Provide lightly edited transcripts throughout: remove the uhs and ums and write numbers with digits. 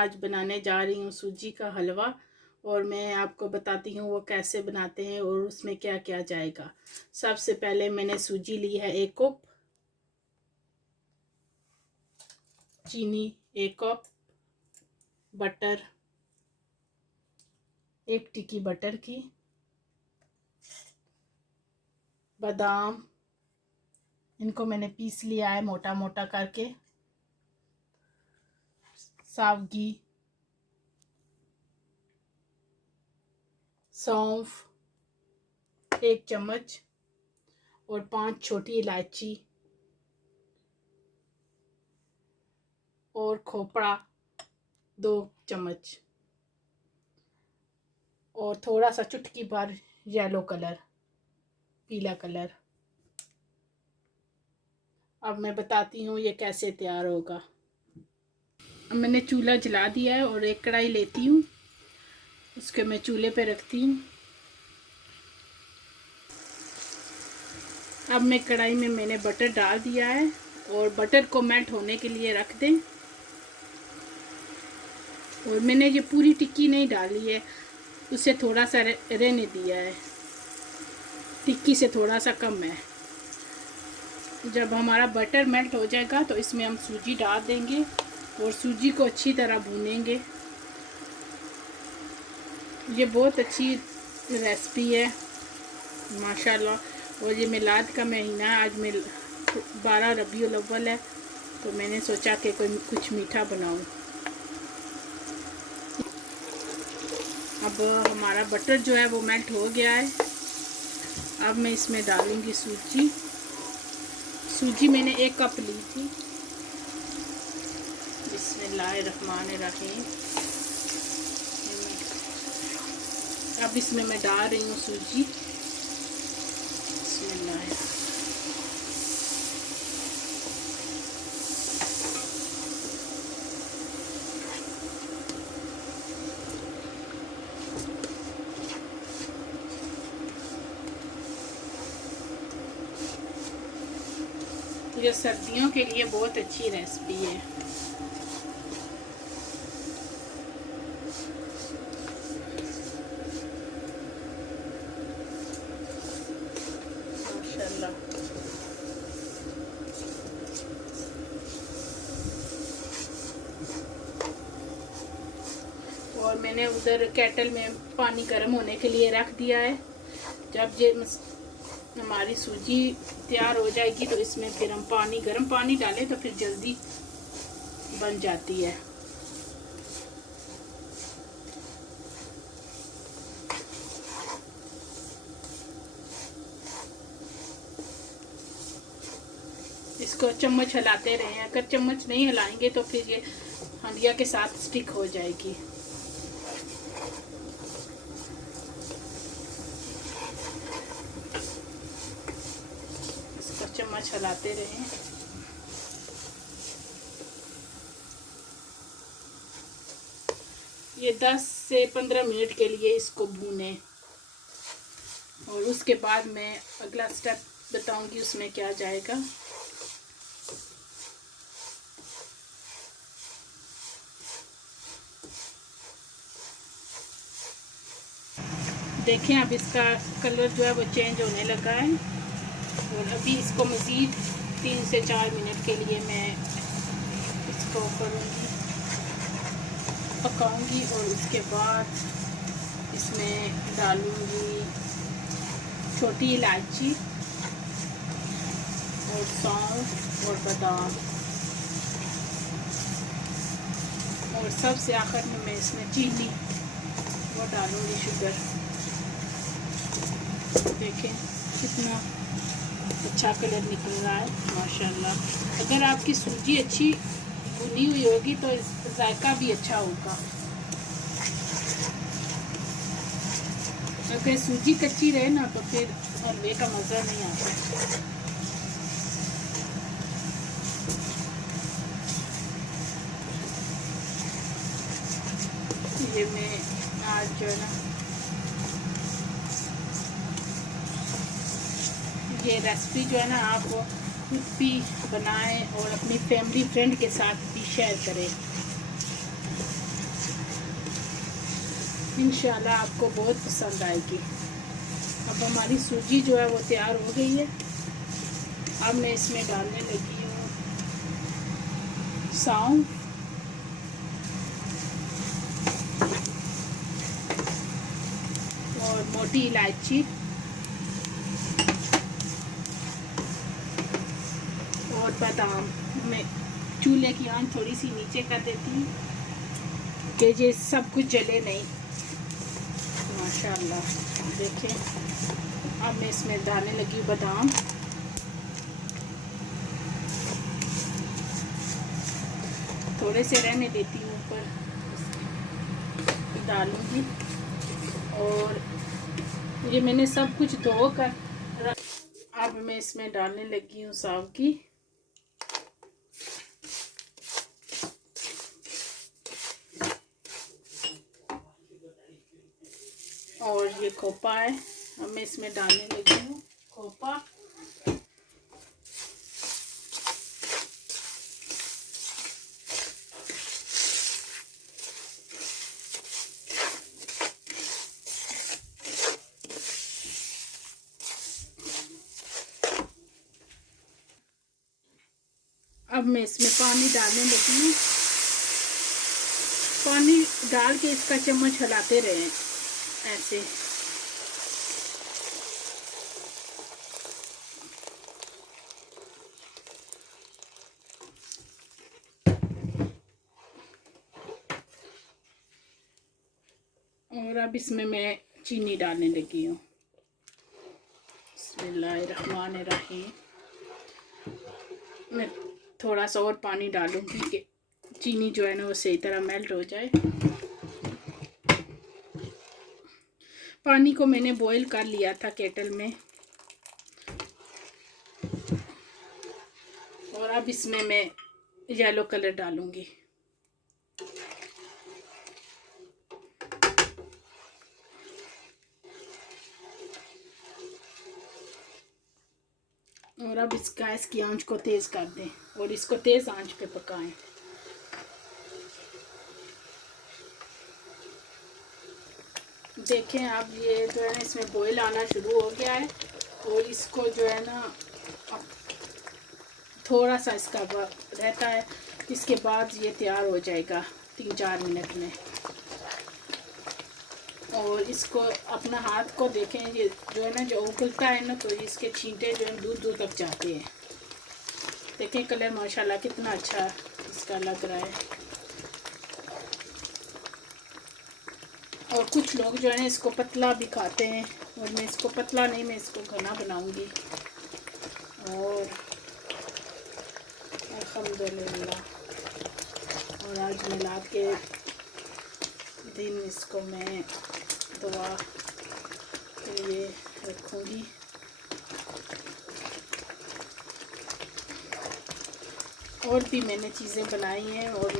आज बनाने जा रही हूँ सूजी का हलवा। और मैं आपको बताती हूँ वो कैसे बनाते हैं और उसमें क्या क्या जाएगा। सबसे पहले मैंने सूजी ली है 1 कप, चीनी 1 कप, बटर 1 टिक्की बटर की, बादाम इनको मैंने पीस लिया है मोटा मोटा करके, साव घी, सौंफ 1 चम्मच और 5 छोटी इलायची और खोपड़ा 2 चम्मच और थोड़ा सा चुटकी भर येलो कलर, पीला कलर। अब मैं बताती हूँ ये कैसे तैयार होगा। अब मैंने चूल्हा जला दिया है और एक कढ़ाई लेती हूँ, उसके मैं चूल्हे पे रखती हूँ। अब मैं कढ़ाई में मैंने बटर डाल दिया है और बटर को मेल्ट होने के लिए रख दें। और मैंने ये पूरी टिक्की नहीं डाली है, उसे थोड़ा सा रहने दिया है, टिक्की से थोड़ा सा कम है। जब हमारा बटर मेल्ट हो जाएगा तो इसमें हम सूजी डाल देंगे और सूजी को अच्छी तरह भूनेंगे। ये बहुत अच्छी रेसिपी है माशाल्लाह। और ये मिलाद का महीना है, आज 12 रबीउल अव्वल है, तो मैंने सोचा कि कोई कुछ मीठा बनाऊं। अब हमारा बटर जो है वो मेल्ट हो गया है। अब मैं इसमें डालूंगी सूजी। सूजी मैंने 1 कप ली थी। बिस्मिल्लाहिर्रहमानिर्रहीम। अब इसमें मैं डाल रही हूँ सूजी। बिस्मिल्लाह। ये सर्दियों के लिए बहुत अच्छी रेसिपी है। माशाल्लाह। और मैंने उधर केटल में पानी गर्म होने के लिए रख दिया है। जब ये हमारी सूजी तैयार हो जाएगी तो इसमें फिर हम गर्म पानी डालें तो फिर जल्दी बन जाती है। इसको चम्मच हिलाते रहें, अगर चम्मच नहीं हिलाएंगे तो फिर ये हंडिया के साथ स्टिक हो जाएगी। इसको चम्मच हिलाते रहें। ये 10 से 15 मिनट के लिए इसको भूनें और उसके बाद मैं अगला स्टेप बताऊंगी उसमें क्या जाएगा। देखें अब इसका कलर जो है वो चेंज होने लगा है। और अभी इसको मज़ीद 3 से 4 मिनट के लिए मैं इसको करूँगी, पकाऊंगी। और उसके बाद इसमें डालूँगी छोटी इलायची और सौंफ और बादाम। और सबसे आखिर में मैं इसमें चीनी वो डालूँगी, शुगर। देखें कितना अच्छा कलर निकल रहा है माशाल्लाह। अगर आपकी सूजी अच्छी भुनी हुई होगी तो जायका भी अच्छा होगा। अगर सूजी कच्ची रहे ना तो फिर हलवे का मज़ा नहीं आता। ये मैं आज जो है ना ये रेसिपी जो है ना आप खुद भी बनाएं और अपनी फैमिली फ्रेंड के साथ भी शेयर करें। इंशाल्लाह आपको बहुत पसंद आएगी। अब हमारी सूजी जो है वो तैयार हो गई है। अब मैं इसमें डालने लगी हूँ सौंफ, और मोटी इलायची, और बादाम। मैं चूल्हे की आंच थोड़ी सी नीचे कर देती हूँ कि ये सब कुछ जले नहीं। माशाल्लाह देखें। अब मैं इसमें डालने लगी हूँ बादाम, थोड़े से रहने देती हूँ, ऊपर डालूंगी। और ये मैंने सब कुछ धो कर रख। अब मैं इसमें डालने लगी हूँ सावगी, और ये खोपा है। अब मैं इसमें डालने लगी हूँ खोपा, अब मैं इसमें पानी डालने लगी हूँ। पानी डाल के इसका चम्मच हिलाते रहें ऐसे। और अब इसमें मैं चीनी डालने लगी हूँ। बिस्मिल्लाहिर्रहमानिर्रहीम। मैं थोड़ा सा और पानी डालूंगी कि चीनी जो है ना वो सही तरह मेल्ट हो जाए। पानी को मैंने बॉईल कर लिया था केटल में। और अब इसमें मैं येलो कलर डालूंगी। और अब इस गैस की आंच को तेज़ कर दें और इसको तेज़ आंच पे पकाएं। देखें अब ये जो है ना इसमें बॉईल आना शुरू हो गया है। और इसको जो है ना थोड़ा सा इसका रहता है, इसके बाद ये तैयार हो जाएगा 3-4 मिनट में। और इसको अपना हाथ को देखें, ये जो है ना जो उबलता है ना तो इसके छींटे जो है दूर दूर तक जाते हैं। देखें कलर माशाल्लाह कितना अच्छा इसका लग रहा है। और कुछ लोग जो है ना इसको पतला भी खाते हैं, और मैं इसको पतला नहीं, मैं इसको घना बनाऊंगी। और अल्हम्दुलिल्लाह। और आज मिलाद के दिन इसको मैं दुआ के लिए रखूँगी। और भी मैंने चीज़ें बनाई हैं और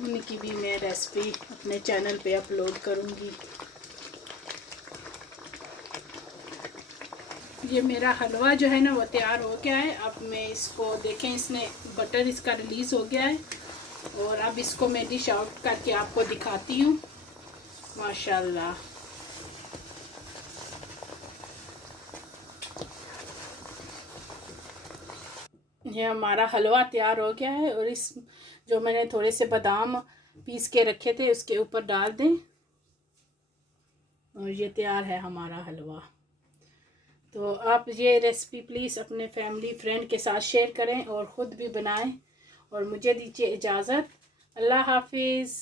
उनकी भी मैं रेसिपी अपने चैनल पे अपलोड करूँगी। ये मेरा हलवा जो है ना वो तैयार हो गया है। अब मैं इसको देखें, इसने बटर इसका रिलीज़ हो गया है। और अब इसको मैं डिश आउट करके आपको दिखाती हूँ। माशाल्लाह ये हमारा हलवा तैयार हो गया है। और इस जो मैंने थोड़े से बादाम पीस के रखे थे उसके ऊपर डाल दें, और ये तैयार है हमारा हलवा। तो आप ये रेसिपी प्लीज़ अपने फैमिली फ्रेंड के साथ शेयर करें और ख़ुद भी बनाएं। और मुझे दीजिए इजाज़त। अल्लाह हाफिज़।